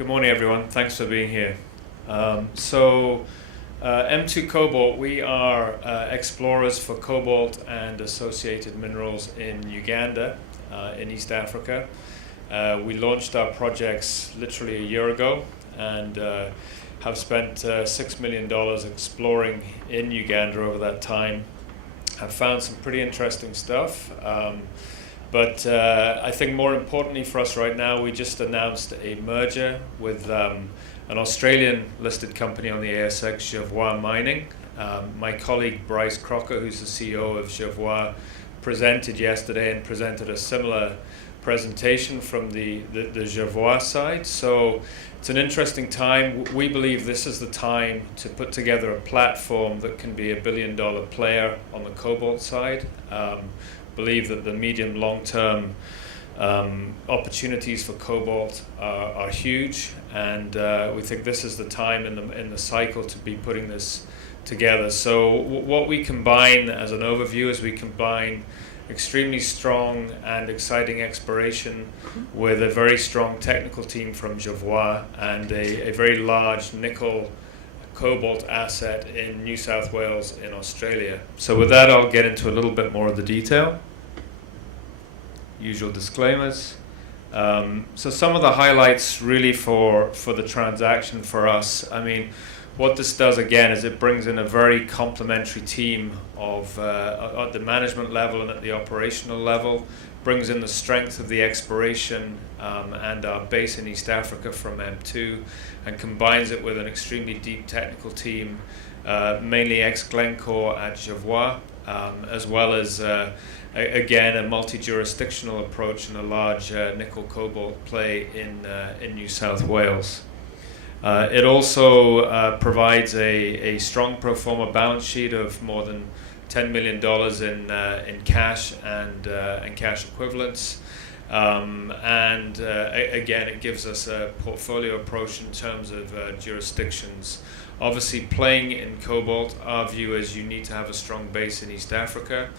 Good morning, everyone. Thanks for being here. M2 Cobalt, we are explorers for cobalt and associated minerals in Uganda, in East Africa. We launched our projects literally a year ago and have spent $6 million exploring in Uganda over that time. I've found some pretty interesting stuff. But I think more importantly for us right now, we just announced a merger with an Australian listed company on the ASX, Cobalt Mining. My colleague Bryce Crocker, who's the CEO of Cobalt, presented yesterday and presented a similar presentation from the Cobalt side. So it's an interesting time. We believe this is the time to put together a platform that can be $1 billion player on the cobalt side. Believe that the medium long-term opportunities for cobalt are huge, and we think this is the time in the cycle to be putting this together. So what we combine as an overview is we combine extremely strong and exciting exploration with a very strong technical team from Cobalt and a very large nickel cobalt asset in New South Wales in Australia. So with that, I'll get into a little bit more of the detail. Usual disclaimers. So some of the highlights really for the transaction for us. I mean, what this does again is it brings in a very complementary team of at the management level and at the operational level, brings in the strength of the exploration and our base in East Africa from M2, and combines it with an extremely deep technical team, mainly ex-Glencore at Cobalt, as well as again a multi-jurisdictional approach and a large nickel cobalt play in New South Wales. It also provides a strong pro forma balance sheet of more than $10 million in cash and cash equivalents. Again, it gives us a portfolio approach in terms of jurisdictions. Obviously, playing in cobalt, our view is you need to have a strong base in East Africa.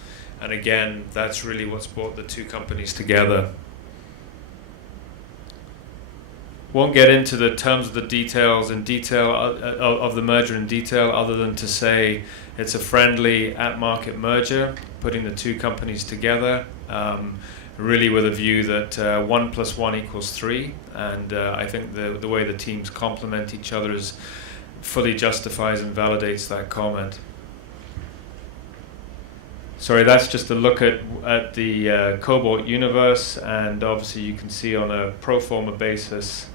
And again, that's really what's brought the two companies together. Won't get into the terms of the details of the merger in detail, other than to say it's a friendly at-market merger, putting the two companies together, really with a view that 1 + 1 = 3. And I think the way the teams complement each other fully justifies and validates that comment. Sorry, that's just a look at the cobalt universe, and obviously you can see on a pro forma basis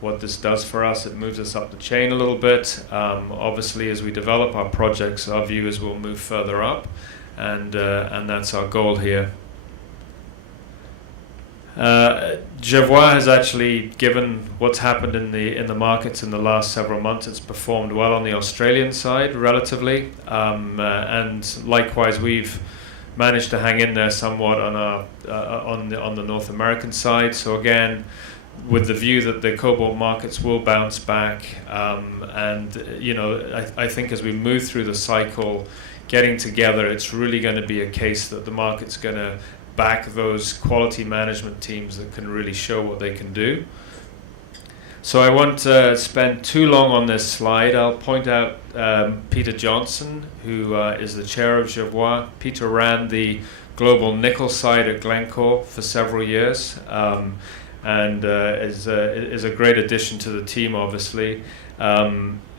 what this does for us. It moves us up the chain a little bit. Obviously, as we develop our projects, our view is we'll move further up, and that's our goal here. Cobalt has actually, given what's happened in the markets in the last several months, it's performed well on the Australian side relatively, and likewise we've managed to hang in there somewhat on the North American side. So again, with the view that the cobalt markets will bounce back, and I think as we move through the cycle, getting together, it's really going to be a case that the market's going to back those quality management teams that can really show what they can do. So I won't spend too long on this slide. I'll point out Peter Johnson, who is the chair of Cobalt. Peter ran the global nickel side at Glencore for several years, and is a great addition to the team, obviously.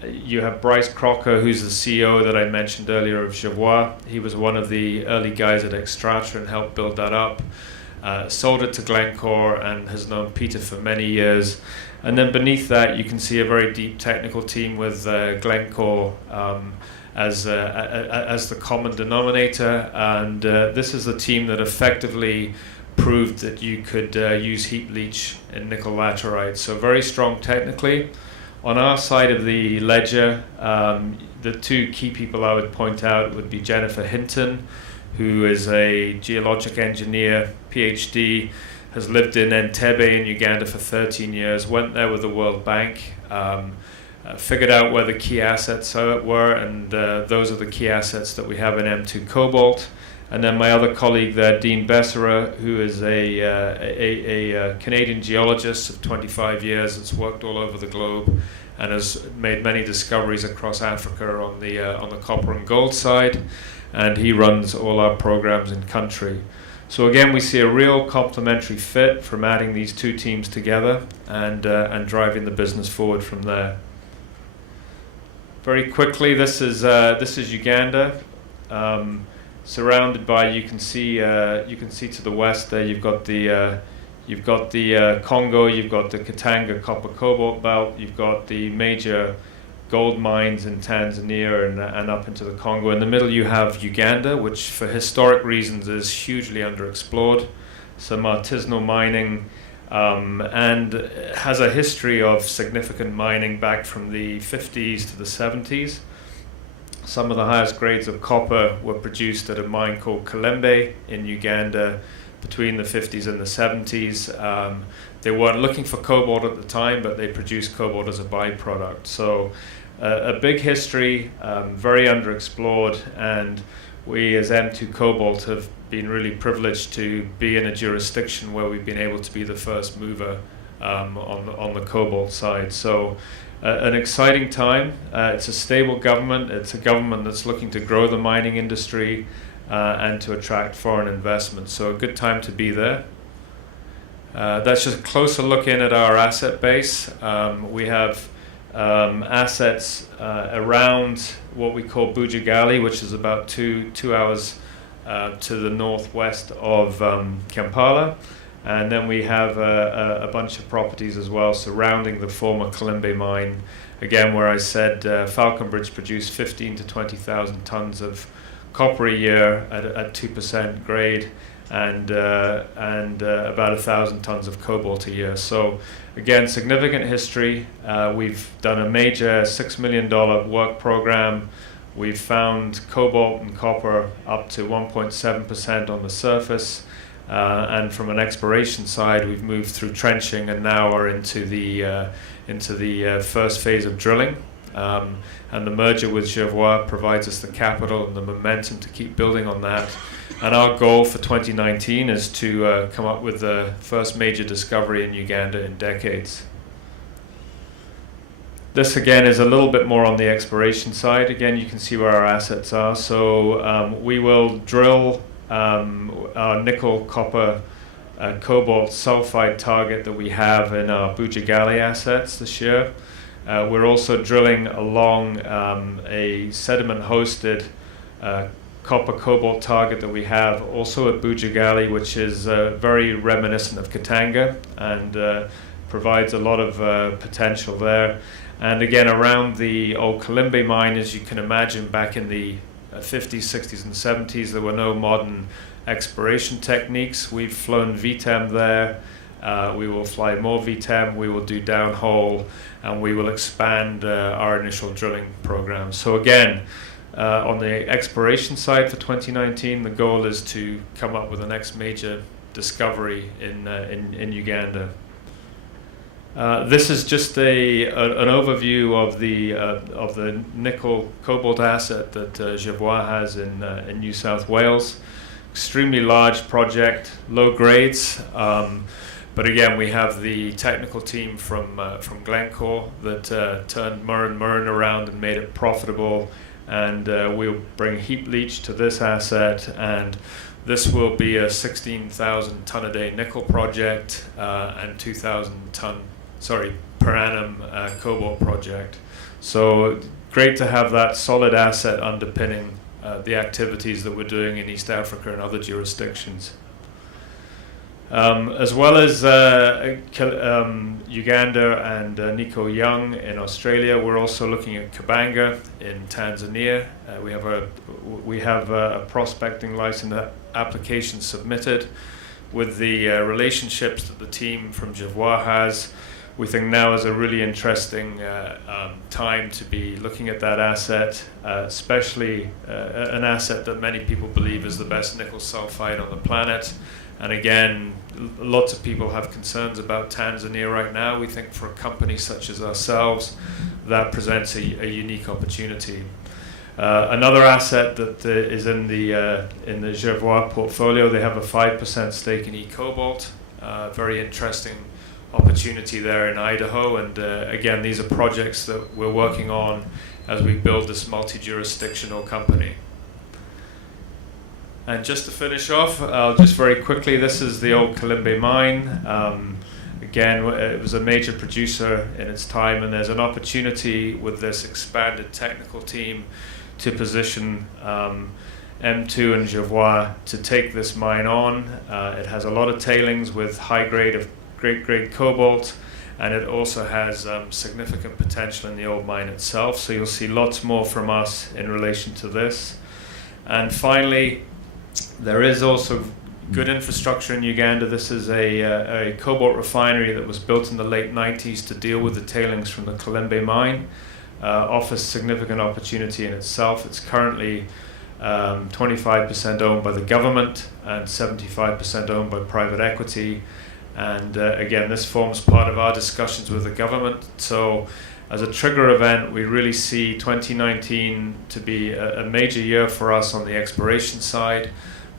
You have Bryce Crocker, who's the CEO that I mentioned earlier of Cobalt. He was one of the early guys at Xstrata and helped build that up. Sold it to Glencore and has known Peter for many years. And then beneath that, you can see a very deep technical team with Glencore as the common denominator. And this is the team that effectively proved that you could use heap leach in nickel laterite. So very strong technically. On our side of the ledger, the two key people I would point out would be Jennifer Hinton, who is a geologic engineer, PhD, has lived in Entebbe in Uganda for 13 years, went there with the World Bank, figured out where the key assets were, and those are the key assets that we have in M2 Cobalt. And then my other colleague there, Dean Bessera, who is a Canadian geologist of 25 years that's worked all over the globe and has made many discoveries across Africa on the copper and gold side, and he runs all our programs in country. So again, we see a real complementary fit from adding these two teams together and driving the business forward from there. Very quickly, this is Uganda, surrounded by, you can see to the west there. You've got the Congo, you've got the Katanga copper cobalt belt, you've got the major gold mines in Tanzania and up into the Congo. In the middle you have Uganda, which for historic reasons is hugely underexplored. Some artisanal mining, and has a history of significant mining back from the 50s to the 70s. Some of the highest grades of copper were produced at a mine called Kalimba in Uganda between the 50s and the 70s. They weren't looking for cobalt at the time, but they produced cobalt as a byproduct. So a big history, very underexplored, and we as M2 Cobalt have been really privileged to be in a jurisdiction where we've been able to be the first mover on the cobalt side. So an exciting time. It's a stable government. It's a government that's looking to grow the mining industry and to attract foreign investment. So a good time to be there. That's just a closer look in at our asset base. We have assets around what we call Bujagali, which is about two hours to the northwest of Kampala. And then we have a bunch of properties as well surrounding the former Kalimba mine. Again, where I said Falconbridge produced 15 to 20,000 tons of copper a year at 2% grade, and about 1,000 tons of cobalt a year. So again, significant history. We've done a major $6 million work program. We've found cobalt and copper up to 1.7% on the surface. And from an exploration side, we've moved through trenching and now are into the first phase of drilling. And the merger with Jervois provides us the capital and the momentum to keep building on that. And our goal for 2019 is to come up with the first major discovery in Uganda in decades. This again is a little bit more on the exploration side. Again, you can see where our assets are. So we will drill our nickel, copper, cobalt sulfide target that we have in our Bujagali assets this year. We're also drilling along a sediment-hosted copper cobalt target that we have also at Bujagali, which is very reminiscent of Katanga and provides a lot of potential there. And again, around the old Kalimba mine, as you can imagine, back in the 50s, 60s, and 70s, there were no modern exploration techniques. We've flown VTEM there. We will fly more VTEM. We will do downhole, and we will expand our initial drilling program. So again, on the exploration side for 2019, the goal is to come up with the next major discovery in Uganda. This is just an overview of the nickel cobalt asset that Jervois has in New South Wales. Extremely large project, low grades, but again we have the technical team from Glencore that turned Murrin around and made it profitable, and we'll bring heap leach to this asset, and this will be a 16,000 ton a day nickel project and 2,000 ton per annum cobalt project. So great to have that solid asset underpinning the activities that we're doing in East Africa and other jurisdictions. As well as Uganda and Nico Young in Australia, we're also looking at Kabanga in Tanzania. We have a prospecting license application submitted. With the relationships that the team from Jervois has, we think now is a really interesting time to be looking at that asset, especially an asset that many people believe is the best nickel sulfide on the planet. And again, lots of people have concerns about Tanzania right now. We think for a company such as ourselves, that presents a unique opportunity. Another asset that is in the Jervois portfolio, they have a 5% stake in eCobalt. Very interesting opportunity there in Idaho, and again, these are projects that we're working on as we build this multi-jurisdictional company. And just to finish off, just very quickly, this is the old Kalimba Mine. Again, it was a major producer in its time, and there's an opportunity with this expanded technical team to position M2 and Jervois to take this mine on. It has a lot of tailings with high grade cobalt, and it also has significant potential in the old mine itself. So you'll see lots more from us in relation to this. And finally, there is also good infrastructure in Uganda. This is a cobalt refinery that was built in the late 90s to deal with the tailings from the Kalimba Mine. Offers significant opportunity in itself. It's currently 25% owned by the government and 75% owned by private equity. And again, this forms part of our discussions with the government. So as a trigger event, we really see 2019 to be a major year for us on the exploration side.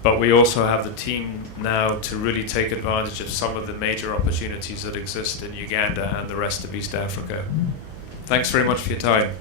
But we also have the team now to really take advantage of some of the major opportunities that exist in Uganda and the rest of East Africa. Thanks very much for your time.